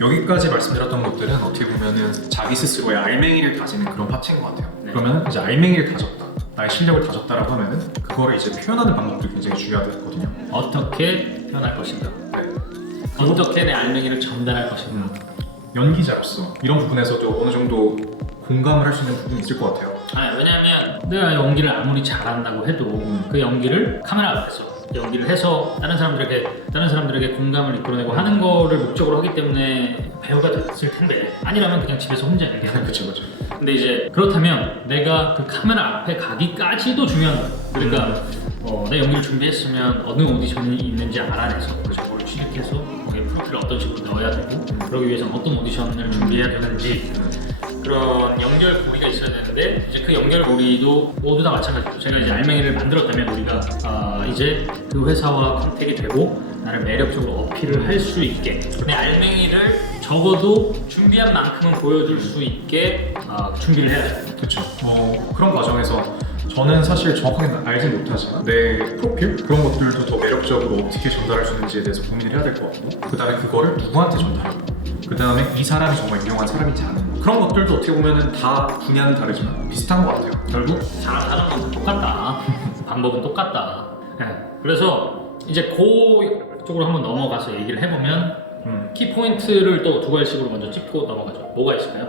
여기까지 말씀드렸던 것들은 어떻게 보면은 자기 스스로의 알맹이를 다지는 그런 파트인 것 같아요. 네. 그러면 이제 알맹이를 다졌다, 나의 실력을 다졌다라고 하면은 그거를 이제 표현하는 방법도 굉장히 중요하거든요. 어떻게 표현할 것인가? 네. 어떻게 내 알맹이를 전달할 것인가? 연기자로서 이런 부분에서도 어느 정도 공감을 할 수 있는 부분이 있을 것 같아요. 왜냐하면 내가 연기를 아무리 잘한다고 해도 그 연기를 카메라 앞에서 연기를 해서 다른 사람들에게 공감을 이끌어내고 하는 거를 목적으로 하기 때문에 배우가 됐을 텐데, 아니라면 그냥 집에서 혼자 연기하는 거죠. 그렇죠. 근데 이제 그렇다면 내가 그 카메라 앞에 가기까지도 중요한 거예요. 그러니까 내 연기를 준비했으면 어느 오디션이 있는지 알아내서 그걸 취득해서 거기에 프로필을 어떤 식으로 넣어야 되고, 그러기 위해서는 어떤 오디션을 준비해야 되는지, 그런 연결고리가 있어야 되는데, 이제 그 연결고리도 모두 다 마찬가지죠. 제가 이제 알맹이를 만들었다면 우리가 이제 그 회사와 컨택이 되고 나를 매력적으로 어필을 할 수 있게, 내 알맹이를 적어도 준비한 만큼은 보여줄 수 있게 준비를 해야죠. 그렇죠. 그런 과정에서 저는 사실 정확하게 알진 못하지만 내 프로필 그런 것들도 더 매력적으로 어떻게 전달할 수 있는지에 대해서 고민을 해야 될 것 같고, 그 다음에 그거를 누구한테 전달하고, 그 다음에 이 사람이 정말 유용한 사람인지 아는 거, 그런 것들도 어떻게 보면은 다 분야는 다르지만 비슷한 것 같아요. 결국 잘하는 건 똑같다. 방법은 똑같다. 네. 그래서 이제 그 쪽으로 한번 넘어가서 얘기를 해보면 키포인트를 또 두 가지씩으로 먼저 짚고 넘어가죠. 뭐가 있을까요?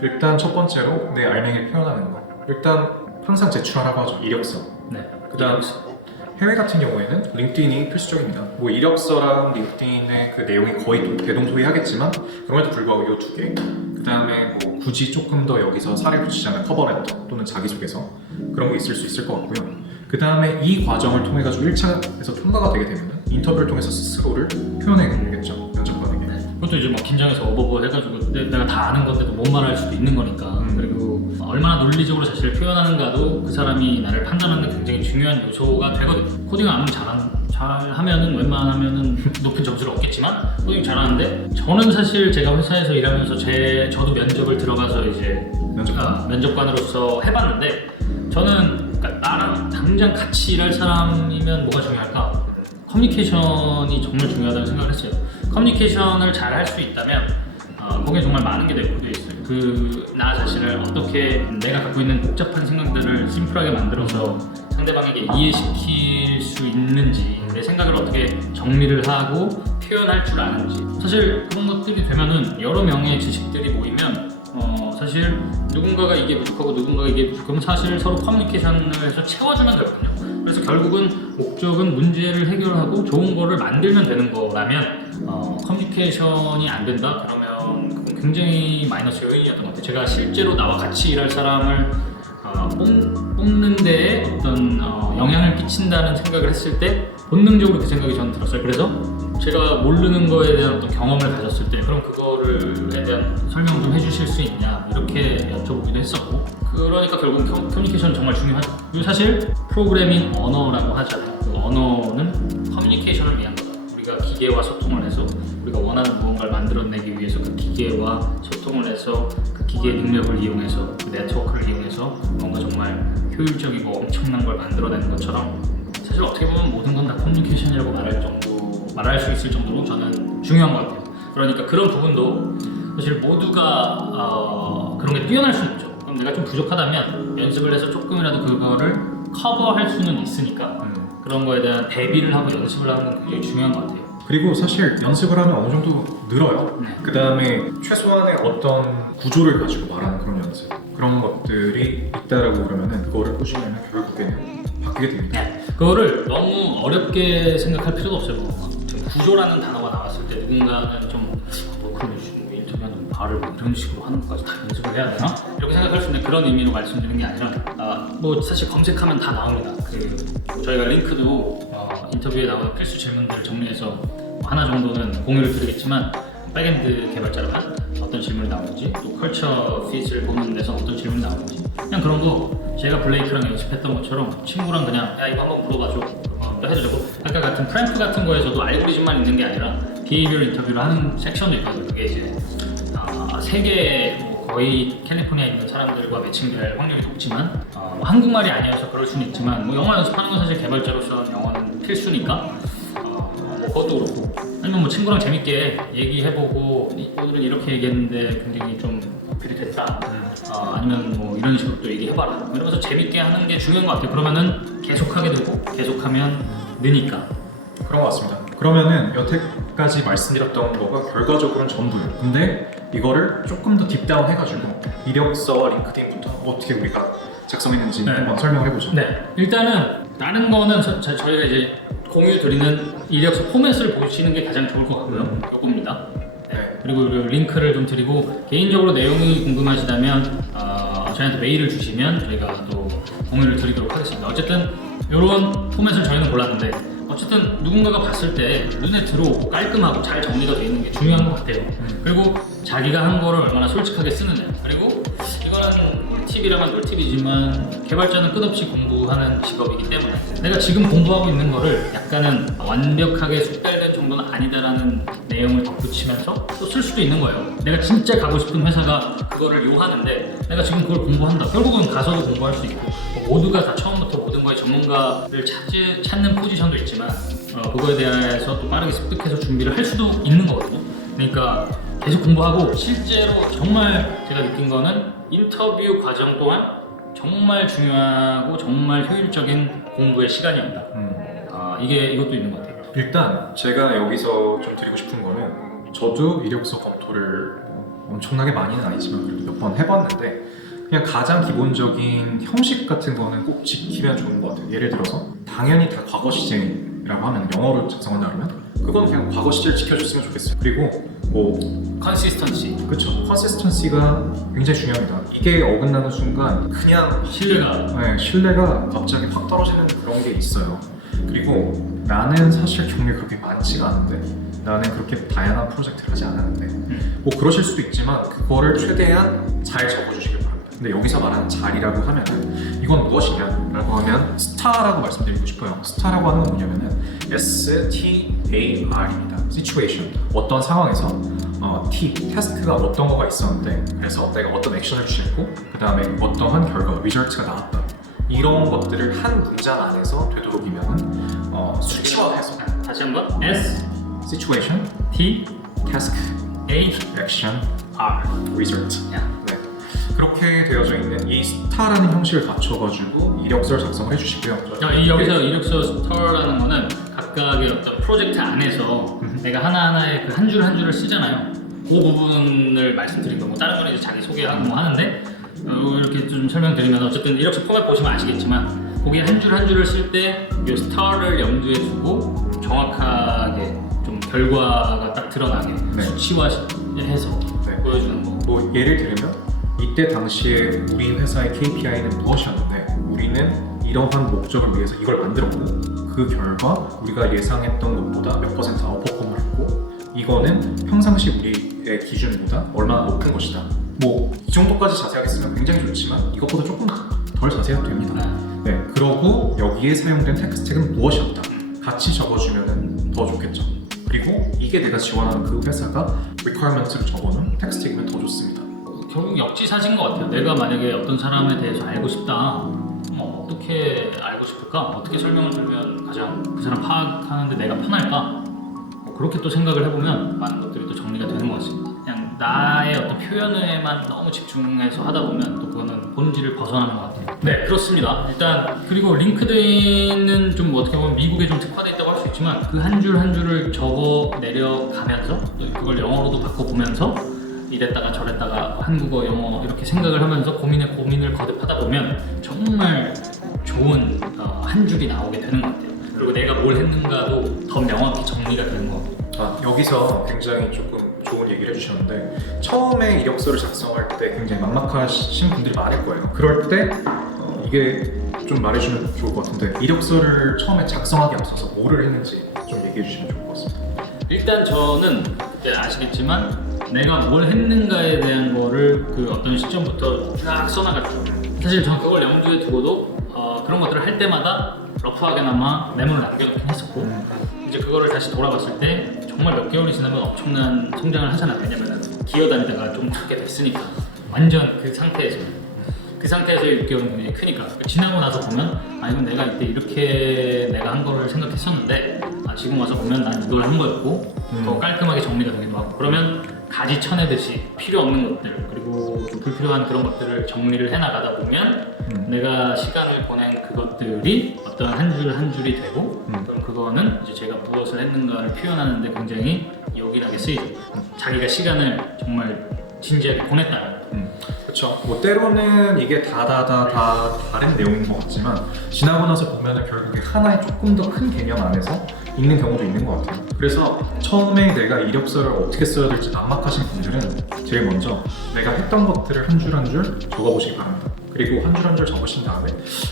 일단 첫 번째로 내 알맹이를 표현하는 거. 일단 항상 제출하라고 하죠. 이력서. 네. 그 다음 해외 같은 경우에는 링크드인이 필수적입니다. 뭐 이력서랑 링크드인의 그 내용이 거의 대동소이하겠지만 그럼에도 불구하고 이 두 개. 그 다음에 뭐 굳이 조금 더 여기서 살을 붙이자면 커버레터 또는 자기소개서, 그런 거 있을 수 있을 것 같고요. 그 다음에 이 과정을 통해 가지고 1차에서 통과가 되게 되면 인터뷰를 통해서 스스로를 표현해야겠죠, 면접관에게. 그것도 이제 뭐 긴장해서 어버버 해가지고 내가 다 아는 건데도 못 말할 수도 있는 거니까. 그리고 얼마나 논리적으로 자신을 표현하는가도 그 사람이 나를 판단하는 굉장히 중요한 요소가 되거든요. 코딩을 아무리 잘하면은 웬만하면은 높은 점수를 얻겠지만, 코딩 잘하는데, 저는 사실 제가 회사에서 일하면서 저도 면접을 들어가서 이제 면접관으로서 해봤는데, 저는 그러니까 나랑 당장 같이 일할 사람이면 뭐가 중요할까? 커뮤니케이션이 정말 중요하다고 생각을 했어요. 커뮤니케이션을 잘 할 수 있다면 거기에 정말 많은 게 내포되어 있어요. 나 자신을 어떻게 내가 갖고 있는 복잡한 생각들을 심플하게 만들어서 상대방에게 이해시킬 수 있는지, 내 생각을 어떻게 정리를 하고 표현할 줄 아는지, 사실 그런 것들이 되면은 여러 명의 지식들이 모이면 사실 누군가가 이게 부족하고 누군가가 이게 부족하면 사실 서로 커뮤니케이션을 해서 채워주면 되거든요. 그래서 결국은 목적은 문제를 해결하고 좋은 거를 만들면 되는 거라면, 커뮤니케이션이 안 된다? 그러면 그건 굉장히 마이너스 요인이었던 것 같아요. 제가 실제로 나와 같이 일할 사람을 뽑는 데에 어떤 영향을 끼친다는 생각을 했을 때 본능적으로 그 생각이 저는 들었어요. 그래서 제가 모르는 거에 대한 어떤 경험을 가졌을 때 그럼 그거에 대한 설명 좀 해주실 수 있냐, 이렇게 여쭤보기도 했었고, 그러니까 결국 커뮤니케이션은 정말 중요하죠. 그리고 사실 프로그래밍 언어라고 하잖아요. 그 언어는 커뮤니케이션을 위한 거다. 우리가 기계와 소통을 해서 우리가 원하는 무언가를 만들어내기 위해서 그 기계와 소통을 해서 그 기계의 능력을 이용해서 그 네트워크를 이용해서 뭔가 정말 효율적이고 엄청난 걸 만들어내는 것처럼, 사실 어떻게 보면 모든 건 다 커뮤니케이션이라고 말할 수 있을 정도로 저는 중요한 것 같아요. 그러니까 그런 부분도 사실 모두가 그런 게 뛰어날 수는 있죠. 그럼 내가 좀 부족하다면 연습을 해서 조금이라도 그거를 커버할 수는 있으니까 그런 거에 대한 대비를 하고 연습을 하는 건 굉장히 중요한 것 같아요. 그리고 사실 연습을 하면 어느 정도 늘어요. 그 다음에 최소한의 어떤 구조를 가지고 말하는 그런 연습, 그런 것들이 있다라고 그러면은 그거를 꾸준히 하면 결국에는 바뀌게 됩니다. 네. 그거를 너무 어렵게 생각할 필요도 없어요. 지금 구조라는 단어가 나왔을 때 누군가는 좀 그런 인터뷰하는 말을 이런 식으로 하는 것까지 다 연습을 해야 되나? 이렇게 생각할 수 있는 그런 의미로 말씀드리는 게 아니라, 뭐 사실 검색하면 다 나옵니다. 저희가 링크도 인터뷰에 나오는 필수 질문들을 정리해서 하나 정도는 공유를 드리겠지만, 백엔드 개발자라면 어떤 질문이 나오는지, 또 컬처 핏을 보는 데서 어떤 질문이 나오는지, 그냥 그런 거 제가 블레이크랑 연습했던 것처럼 친구랑 그냥 야 이거 한번 물어봐줘, 또 해주고, 아까 같은 프랭크 같은 거에서도 알고리즘만 있는 게 아니라 비헤이비어 인터뷰를 하는 섹션도 있거든요. 그게 이제 세계 거의 캘리포니아에 있는 사람들과 매칭될 확률이 높지만, 한국말이 아니어서 그럴 수는 있지만, 뭐 영어 연습하는 건 사실 개발자로서 영어는 필수니까, 뭐 그것도 그렇고, 아니면 뭐 친구랑 재밌게 얘기해보고 오늘은 이렇게 얘기했는데 굉장히 좀 어필이 됐다. 아니면 뭐 이런 식으로 또 얘기해봐라. 이러면서 재밌게 하는 게 중요한 것 같아요. 그러면은 계속하게 되고 계속하면 느니까. 그런 것 같습니다. 그러면은 여태까지 말씀드렸던 거가 결과적으로는 전부예요. 근데 이거를 조금 더 딥다운 해가지고 이력서와 링크드인부터 어떻게 우리가 작성했는지 네. 한번 설명을 해보죠. 네, 일단은 다른 거는 저희가 이제 공유 드리는 이력서 포맷을 보시는 게 가장 좋을 것 같고요. 요겁니다. 네. 그리고 링크를 좀 드리고 개인적으로 내용이 궁금하시다면 저희한테 메일을 주시면 저희가 또 공유를 드리도록 하겠습니다. 어쨌든 이런 포맷을 저희는 골랐는데 어쨌든 누군가가 봤을 때 눈에 들어오고 깔끔하고 잘 정리가 되어 있는 게 중요한 것 같아요. 그리고 자기가 한 거를 얼마나 솔직하게 쓰느냐. 그리고 이거는 꿀팁이라면 꿀팁이지만 개발자는 끝없이 공부하는 직업이기 때문에 내가 지금 공부하고 있는 거를 약간은 완벽하게 숙달된 정도는 아니다라는 내용을 덧붙이면서 또 쓸 수도 있는 거예요. 내가 진짜 가고 싶은 회사가 그거를 요하는데 내가 지금 그걸 공부한다. 결국은 가서도 공부할 수 있고 모두가 다 처음부터 모든 거에 전문가를 찾는 포지션도 있지만 그거에 대해서 또 빠르게 습득해서 준비를 할 수도 있는 거거든요. 그러니까 계속 공부하고 실제로 정말 제가 느낀 거는 인터뷰 과정 동안 정말 중요하고 정말 효율적인 공부의 시간이었다. 이것도 있는 것 같아요. 일단 제가 여기서 좀 드리고 싶은 거는 저도 이력서 검토를 엄청나게 많이는 아니지만 그래도 몇 번 해봤는데 그냥 가장 기본적인 형식 같은 거는 꼭 지키면 좋은 것 같아요. 예를 들어서 당연히 다 과거 시제라고 하면 영어로 작성한다 그러면 그건 그냥 과거 시제를 지켜줬으면 좋겠어요. 그리고 뭐 컨시스턴시. 그쵸, 컨시스턴시가 굉장히 중요합니다. 이게 어긋나는 순간 그냥 신뢰가 갑자기 확 떨어지는 그런 게 있어요. 그리고 나는 사실 경력이 그렇게 많지가 않은데 나는 그렇게 다양한 프로젝트를 하지 않았는데 뭐 그러실 수도 있지만 그거를 최대한 잘 적어주시길 바랍니다. 근데 여기서 말하는 잘이라고 하면은 이건 무엇이냐라고 하면 스타라고 말씀드리고 싶어요. 스타라고 하는 건 뭐냐면은 STAR입니다. situation. 어떤 상황에서 태스크가 어떤 거가 있었는데 그래서 내가 어떤 액션을 취했고 그 다음에 어떠한 결과, 리절트가 나왔다. 이런 것들을 한 문장 안에서 되도록이면은 수치화해서 다시 한번 S situation, T task, A action, R. result. 네. 그렇게 되어져 있는 이 스타라는 형식을 갖춰가지고 이력서를 작성을 해주시고요. 여기서 이력서 스타라는 거는 각각의 어떤 프로젝트 안에서 내가 하나하나의 그 한 줄 한 줄을 쓰잖아요. 그 부분을 말씀드린 거고 다른 거는 이제 자기 소개하고 뭐 하는데 이렇게 좀 설명드리면 어쨌든 이력서 포맷 보시면 아시겠지만 거기에 한 줄 한 줄을 쓸 때 이 스타를 염두에 두고 정확하게 좀 결과가 딱 드러나게 네. 수치화해서 네. 보여주는 거. 뭐 예를 들면 이때 당시에 우리 회사의 KPI는 무엇이었는데 우리는 이러한 목적을 위해서 이걸 만들었고 그 결과 우리가 예상했던 것보다 몇 퍼센트 아웃퍼폼을 했고 이거는 평상시 우리의 기준보다 얼마나 높은 것이다. 뭐 이 정도까지 자세하게 쓰면 굉장히 좋지만 이것보다 조금 덜 자세해도 됩니다. 네, 그러고 여기에 사용된 텍스트는 무엇이었다. 같이 적어주면 더 좋겠죠. 그리고 이게 내가 지원하는 그 회사가 requirement를 적어놓은 텍스트이면 더 좋습니다. 결국 역지사지인 것 같아요. 내가 만약에 어떤 사람에 대해서 알고 싶다. 어떻게 알고 싶을까? 어떻게 설명을 주면 가장 그 사람 파악하는데 내가 편할까? 그렇게 또 생각을 해보면 많은 것들이 또 정리가 되는 것 같습니다. 그냥 나의 어떤 표현에만 너무 집중해서 하다 보면 또 그거는 본질을 벗어나는 것 같아요. 네, 그렇습니다. 일단 그리고 링크드인은 좀 어떻게 보면 미국에 좀 특화되어 있다고 할 수 있지만 그 한 줄 한 줄을 적어 내려가면서 또 그걸 영어로도 바꿔보면서 이랬다가 저랬다가 한국어, 영어 이렇게 생각을 하면서 고민을 거듭하다 보면 정말 좋은 한 줄이 나오게 되는 것 같아요. 그리고 내가 뭘 했는가도 더 명확히 정리가 되는 것 같아요. 여기서 굉장히 조금 좋은 얘기를 해주셨는데 처음에 이력서를 작성할 때 굉장히 막막하신 분들이 많을 거예요. 그럴 때 이게 좀 말해주면 좋을 것 같은데 이력서를 처음에 작성하기 앞서서 뭐를 했는지 좀 얘기해 주시면 좋을 것 같습니다. 일단 저는 그때 아시겠지만 내가 뭘 했는가에 대한 거를 그 어떤 시점부터 쫙 써나갔죠. 사실 저는 그걸 염두에 두고도 그런 것들을 할 때마다 러프하게나마 메모를 남겨놓긴 했었고 이제 그거를 다시 돌아봤을 때 정말 몇 개월이 지나면 엄청난 성장을 하잖아요. 왜냐면 기어다니다가 좀 크게 됐으니까 완전 그 상태에서 그 상태에서의 6개월은 굉장히 크니까 지나고 나서 보면 이건 내가 이때 이렇게 내가 한 거를 생각했었는데 지금 와서 보면 난 이걸 한 거였고 더 깔끔하게 정리가 되기도 하고 그러면 가지 쳐내듯이 필요 없는 것들 그리고 불필요한 그런 것들을 정리를 해나가다 보면 내가 시간을 보낸 그것들이 어떤 한 줄 한 줄이 되고 그럼 그거는 이제 제가 무엇을 했는가를 표현하는데 굉장히 요긴하게 쓰이죠. 자기가 시간을 정말 진지하게 보냈다. 그렇죠. 뭐 때로는 이게 다 다른 내용인 것 같지만 지나고 나서 보면은 결국에 하나의 조금 더 큰 개념 안에서 있는 경우도 있는 것 같아요. 그래서 처음에 내가 이력서를 어떻게 써야 될지 막막하신 분들은 제일 먼저 내가 했던 것들을 한 줄 한 줄 적어보시기 바랍니다. 그리고 한 줄 한 줄 적으신 다음에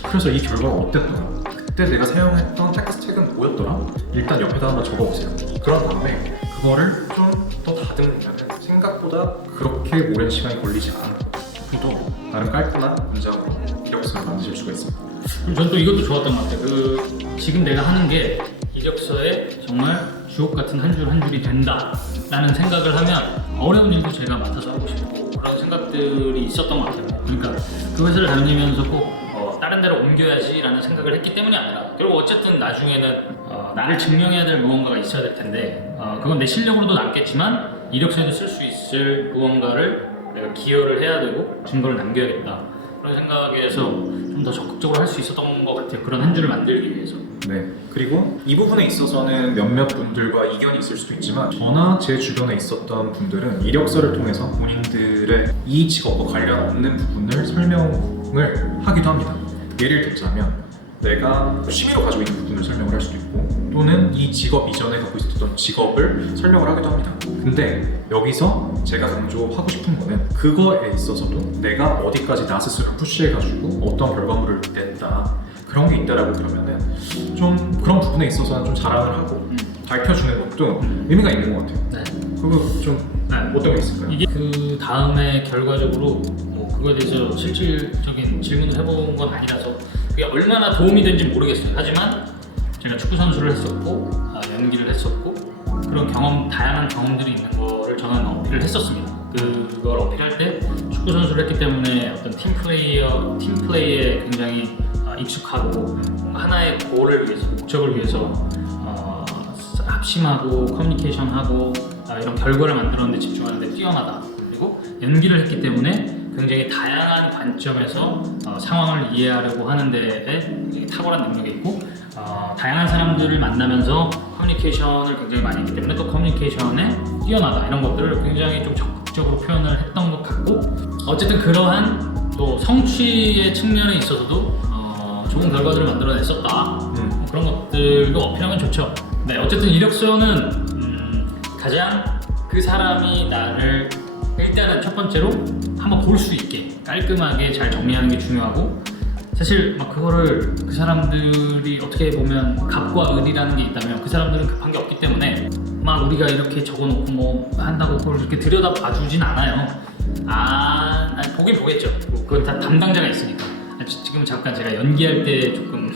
그래서 이 결과가 어땠더라? 그때 내가 사용했던 텍스트텍은 뭐였더라? 일단 옆에다 한번 적어보세요. 그런 다음에 그거를 좀 더 다듬으면 생각보다 그렇게 오랜 시간이 걸리지 않아도 나름 깔끔한 문장으로 이력서를 만드실 수가 있습니다. 그리고 전 또 이것도 좋았던 것 같아요. 지금 내가 하는 게 이력서에 정말 주옥 같은 한 줄 한 줄이 된다라는 생각을 하면 어려운 일도 제가 맡아서 하고 싶고 그런 생각들이 있었던 것 같아요. 그러니까 그 회사를 다니면서 꼭 다른 데로 옮겨야지라는 생각을 했기 때문이 아니라 그리고 어쨌든 나중에는 나를 증명해야 될 무언가가 있어야 될 텐데 그건 내 실력으로도 남겠지만 이력서에도 쓸 수 있을 무언가를 내가 기여를 해야 되고 증거를 남겨야겠다 그런 생각에서 좀 더 적극적으로 할 수 있었던 것 같아요. 그런 한 줄을 만들기 위해서. 네. 그리고 이 부분에 있어서는 몇몇 분들과 이견이 있을 수도 있지만 저나 제 주변에 있었던 분들은 이력서를 통해서 본인들의 이 직업과 관련 없는 부분을 설명을 하기도 합니다. 예를 들자면 내가 취미로 가지고 있는 부분을 설명을 할 수도 있고 또는 이 직업 이전에 갖고 있었던 직업을 설명을 하기도 합니다. 근데 여기서 제가 강조하고 싶은 거는 그거에 있어서도 내가 어디까지 나 스스로 푸시해가지고 어떤 결과물을 낸다 그런 게 있다라고 그러면은 좀 그런 부분에 있어서는 좀 자랑을 하고 밝혀주는 것도 의미가 있는 것 같아요. 네. 그거 좀 어떤 게 있을까요? 이게 그 다음에 결과적으로 뭐 그거에 대해서 실질적인 질문을 해본 건 아니라서 그게 얼마나 도움이 된지 모르겠어요. 하지만 제가 축구 선수를 했었고 연기를 했었고 그런 다양한 경험들이 있는 거를 저는 어필을 했었습니다. 그걸 어필할 때 축구 선수를 했기 때문에 어떤 팀 플레이에 굉장히 익숙하고 하나의 골을 위해서 목적을 위해서 합심하고 커뮤니케이션하고 이런 결과를 만들었는데 집중하는데 뛰어나다. 그리고 연기를 했기 때문에 굉장히 다양한 관점에서 상황을 이해하려고 하는 데에 굉장히 탁월한 능력이 있고 다양한 사람들을 만나면서 커뮤니케이션을 굉장히 많이 했기 때문에 또 커뮤니케이션에 뛰어나다 이런 것들을 굉장히 좀 적극적으로 표현을 했던 것 같고 어쨌든 그러한 또 성취의 측면에 있어서도 좋은 결과들을 만들어냈었다 그런 것들도 어필하면 좋죠. 네, 어쨌든 이력서는 가장 그 사람이 나를 일단은 첫 번째로 한번 볼 수 있게 깔끔하게 잘 정리하는 게 중요하고 사실 막 그거를 그 사람들이 어떻게 보면 갑과 을이라는 게 있다면 그 사람들은 급한 게 없기 때문에 막 우리가 이렇게 적어놓고 뭐 한다고 그걸 이렇게 들여다 봐주진 않아요. 보긴 보겠죠. 그건 다 담당자가 있으니까. 지금 잠깐 제가 연기할 때 조금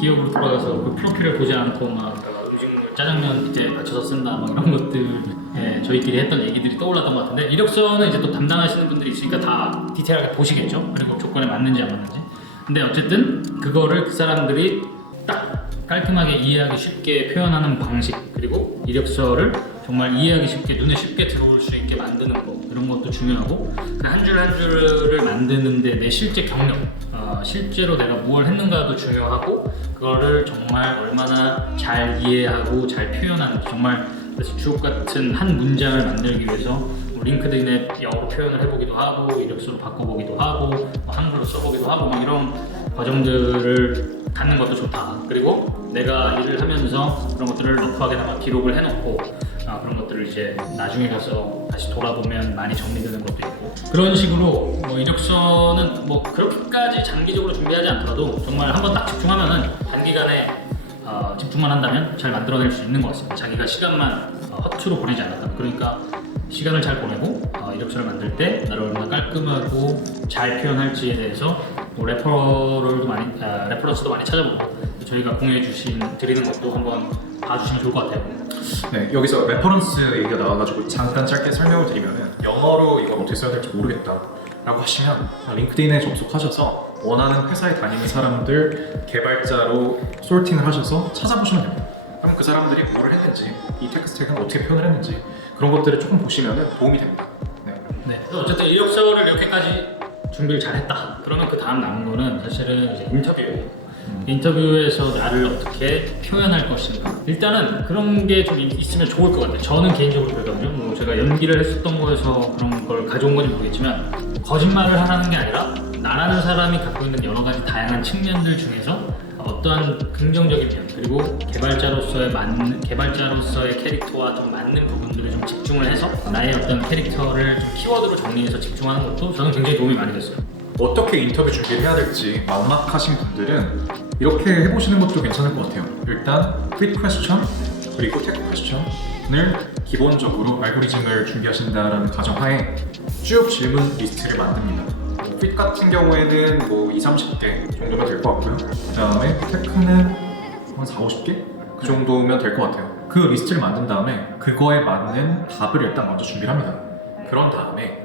기억으로 돌아가서 그 프로필을 보지 않고 막 요즘 짜장면 밑에 받쳐서 쓴다 막 이런 것들 저희끼리 했던 얘기들이 떠올랐던 것 같은데 이력서는 이제 또 담당하시는 분들이 있으니까 다 디테일하게 보시겠죠. 그리고 조건에 맞는지 안 맞는지. 근데 어쨌든 그거를 그 사람들이 딱 깔끔하게 이해하기 쉽게 표현하는 방식 그리고 이력서를 정말 이해하기 쉽게 눈에 쉽게 들어올 수 있게 만드는 거 이런 것도 중요하고 그 한 줄 한 줄을 만드는데 내 실제 경력 실제로 내가 무엇을 했는가도 중요하고 그거를 정말 얼마나 잘 이해하고 잘 표현하는지 정말 그래서 주옥 같은 한 문장을 만들기 위해서 링크드인에 영어로 표현을 해보기도 하고 이력서로 바꿔보기도 하고 한글로 써보기도 하고 막 이런 과정들을 갖는 것도 좋다. 그리고 내가 일을 하면서 그런 것들을 러프하게다가 기록을 해놓고 그런 것들을 이제 나중에 가서 다시 돌아보면 많이 정리되는 것도 있고 그런 식으로 뭐 이력서는 뭐 그렇게까지 장기적으로 준비하지 않더라도 정말 한번 딱 집중하면은 단기간에 집중만 한다면 잘 만들어낼 수 있는 것 같습니다. 자기가 시간만 허투루 보내지 않았다. 그러니까 시간을 잘 보내고 이력서를 만들 때 나를 얼마나 깔끔하고 잘 표현할지에 대해서 뭐 레퍼런스도 많이 찾아보고 저희가 공유해 드리는 것도 한번 봐주시면 좋을 것 같아요. 네, 여기서 레퍼런스 얘기가 나와가지고 잠깐 짧게 설명을 드리면은 영어로 이걸 어떻게 써야 될지 모르겠다 라고 하시면 링크드인에 접속하셔서 원하는 회사에 다니는 사람들 개발자로 솔팅을 하셔서 찾아보시면 됩니다. 그럼 그 사람들이 뭘 했는지, 이 테크 스택은 어떻게 표현을 했는지 그런 것들을 조금 보시면 도움이 됩니다. 네. 그래서 어쨌든 이력서를 이렇게까지 준비를 잘했다. 그러면 그 다음 남은 거는 사실은 이제 인터뷰예요. 인터뷰에서 나를 어떻게 표현할 것인가. 일단은 그런 게 좀 있으면 좋을 것 같아요. 저는 개인적으로 그러거든요. 뭐 제가 연기를 했었던 거에서 그런 걸 가져온 건지 모르겠지만 거짓말을 하라는 게 아니라 나라는 사람이 갖고 있는 여러 가지 다양한 측면들 중에서 어떠한 긍정적인 면 그리고 개발자로서의 캐릭터와 좀 맞는 부분들을 좀 집중을 해서 나의 어떤 캐릭터를 좀 키워드로 정리해서 집중하는 것도 저는 굉장히 도움이 많이 됐어요. 어떻게 인터뷰 준비를 해야 될지 막막하신 분들은 이렇게 해보시는 것도 괜찮을 것 같아요. 일단 퀴즈 퀘스천 그리고 테크 퀘스천을 기본적으로 알고리즘을 준비하신다는 가정하에 쭉 질문 리스트를 만듭니다. 퀴즈 같은 경우에는 뭐 2, 30개 정도면 될 것 같고요. 그 다음에 테크는 한 4, 50개? 그 정도면 될 것 같아요. 그 리스트를 만든 다음에 그거에 맞는 답을 일단 먼저 준비를 합니다. 그런 다음에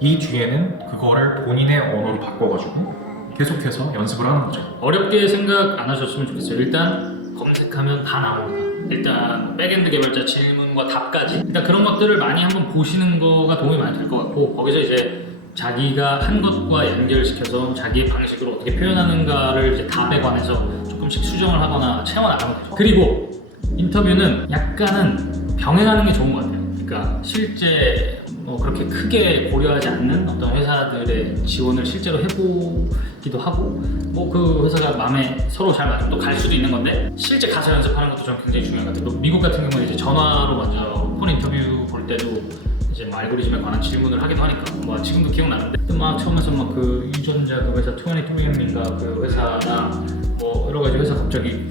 이 뒤에는 그거를 본인의 언어로 바꿔가지고 계속해서 연습을 하는 거죠. 어렵게 생각 안 하셨으면 좋겠어요. 일단 검색하면 다 나옵니다. 일단 백엔드 개발자 질문과 답까지 일단 그런 것들을 많이 한번 보시는 거가 도움이 많이 될 것 같고 거기서 이제 자기가 한 것과 연결시켜서 자기의 방식으로 어떻게 표현하는가를 이제 답에 관해서 조금씩 수정을 하거나 채워나가면 되죠. 그리고 인터뷰는 약간은 병행하는 게 좋은 것 같아요. 그러니까 실제 뭐 그렇게 크게 고려하지 않는 어떤 회사들의 지원을 실제로 해보기도 하고 뭐 그 회사가 마음에 서로 잘 맞으면 또 갈 수도 있는 건데 실제 가서 연습하는 것도 저는 굉장히 중요한 것 같아요. 미국 같은 경우는 이제 전화로 먼저 폰 인터뷰 볼 때도 이제 뭐 알고리즘에 관한 질문을 하기도 하니까 뭐 지금도 기억나는데 그때 막 처음에서 막 그 유전자 그 회사 23and인가 그 회사나 뭐 여러 가지 회사 갑자기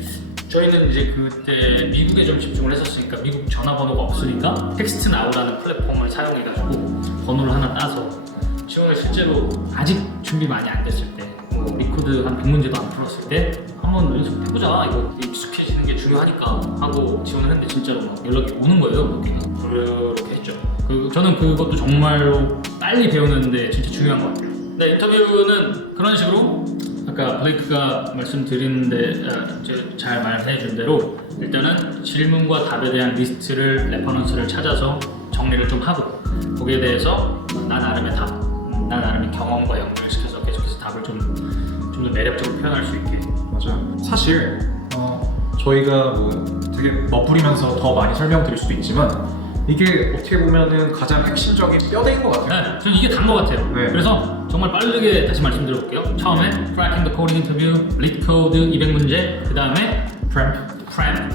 저희는 이제 그때 미국에 좀 집중을 했었으니까 미국 전화번호가 없으니까 텍스트 나우라는 플랫폼을 사용해가지고 번호를 하나 따서 지원을 실제로 아직 준비 많이 안 됐을 때뭐 리코드 한 100문제도 안 풀었을 때 한번 연습해보자 이거 익숙해지는 게 중요하니까 하고 지원을 했는데 진짜로 막 연락이 오는 거예요 몇 개가 그렇게 했죠. 저는 그것도 정말로 빨리 배우는데 진짜 중요한 것 같아요. 근데 인터뷰는 그런 식으로 아까 블레이크가 말씀드리는데 잘 말해 준 대로 일단은 질문과 답에 대한 리스트를 레퍼런스를 찾아서 정리를 좀 하고 거기에 대해서 나 나름의 답, 나 나름의 경험과 연결시켜서 계속해서 답을 좀 더 매력적으로 표현할 수 있게. 맞아요. 사실 저희가 뭐 되게 멋부리면서 더 많이 설명드릴 수도 있지만 이게 어떻게 보면은 가장 핵심적인 뼈대인 것 같아요. 네, 저는 이게 다인 것 같아요. 네. 그래서 정말 빠르게 다시 말씀드려볼게요. 처음에 Cracking the Coding Interview, Lead Code 200문제, 그 다음에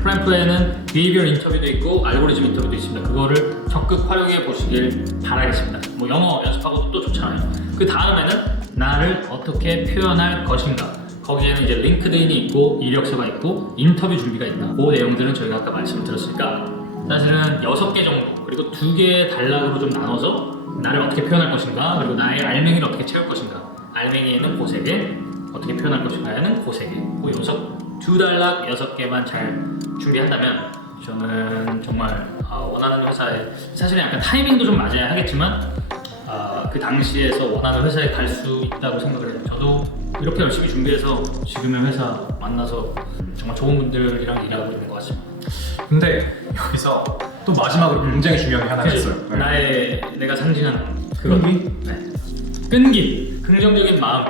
프램프에는 Behavior 인터뷰도 있고 알고리즘 인터뷰도 있습니다. 그거를 적극 활용해 보시길 바라겠습니다. 뭐 영어 연습하고도 또 좋잖아요. 그 다음에는 나를 어떻게 표현할 것인가. 거기에는 이제 링크드인이 있고 이력서가 있고 인터뷰 준비가 있다. 그 내용들은 저희가 아까 말씀드렸으니까 사실은 6개 정도 그리고 2개의 단락으로 좀 나눠서 나를 어떻게 표현할 것인가 그리고 나의 알맹이를 어떻게 채울 것인가 알맹이에는 그 3개 어떻게 표현할 것인가에는 그 3개 그 2단락 6개만 잘 준비한다면 저는 정말 원하는 회사에 사실은 약간 타이밍도 좀 맞아야 하겠지만 그 당시에서 원하는 회사에 갈 수 있다고 생각을 해요. 저도 이렇게 열심히 준비해서 지금의 회사 만나서 정말 좋은 분들이랑 일하고 있는 것 같습니다. 근데 여기서 또 마지막으로 굉장히 중요한 게 하나 있어요. 네. 내가 상징하는 끈기? 네. 끈기, 긍정적인 마음,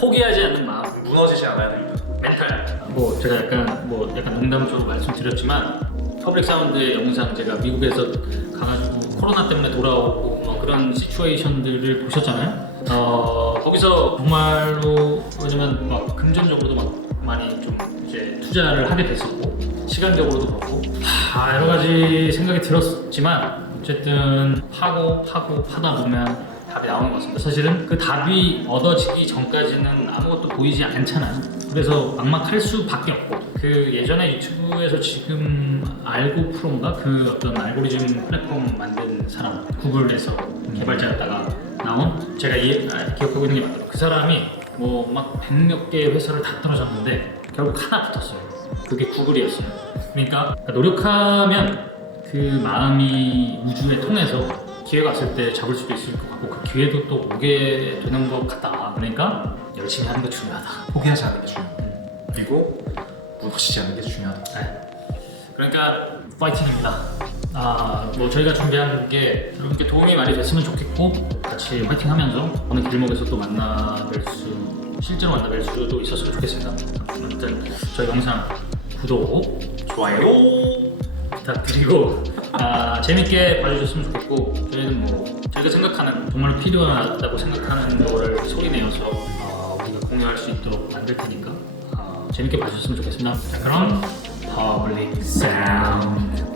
포기하지 않는 마음, 무너지지 않아야 됩니다. 멘탈. 뭐 제가 약간 농담으로 말씀드렸지만 퍼블릭 사운드의 영상 제가 미국에서 가가지고 코로나 때문에 돌아오고 뭐 그런 시츄에이션들을 보셨잖아요. 거기서 정말로 왜냐면 막 금전적으로도 막 많이 좀 이제 투자를 하게 됐었고 시간적으로도 그렇고 여러 가지 생각이 들었지만 어쨌든 하다 보면 답이 나오는 것 같습니다. 사실은 그 답이 얻어지기 전까지는 아무것도 보이지 않잖아요. 그래서 막막할 수밖에 없고 그 예전에 유튜브에서 지금 알고 프로인가 그 어떤 알고리즘 플랫폼 만든 사람 구글에서 개발자였다가 나온 제가 기억하고 있는 게 맞아요. 그 사람이 뭐 막 100몇 개의 회사를 다 떨어졌는데 결국 하나 붙었어요. 그게 구글이었어요. 그러니까 노력하면 그 마음이 우주에 통해서 기회가 왔을 때 잡을 수도 있을 것 같고 그 기회도 또 오게 되는 것 같다. 그러니까 열심히 하는 게 중요하다. 포기하지 않는 게 중요하다. 그리고 무너지지 않는 게 중요하다. 네. 그러니까 파이팅입니다. 뭐 저희가 준비한 게 여러분께 도움이 많이 됐으면 좋겠고 같이 파이팅하면서 어느 길목에서 또 실제로 만나뵐 수도 있었으면 좋겠습니다. 아무튼 저희 영상 구독, 좋아요. 부탁드리고 재밌게 봐주셨으면 좋겠고 저희는 뭐 저희가 생각하는 정말 필요하다고 생각하는 거를 소리내어서 우리가 공유할 수 있도록 만들 테니까 재밌게 봐주셨으면 좋겠습니다. 자, 그럼 퍼블릭 사운드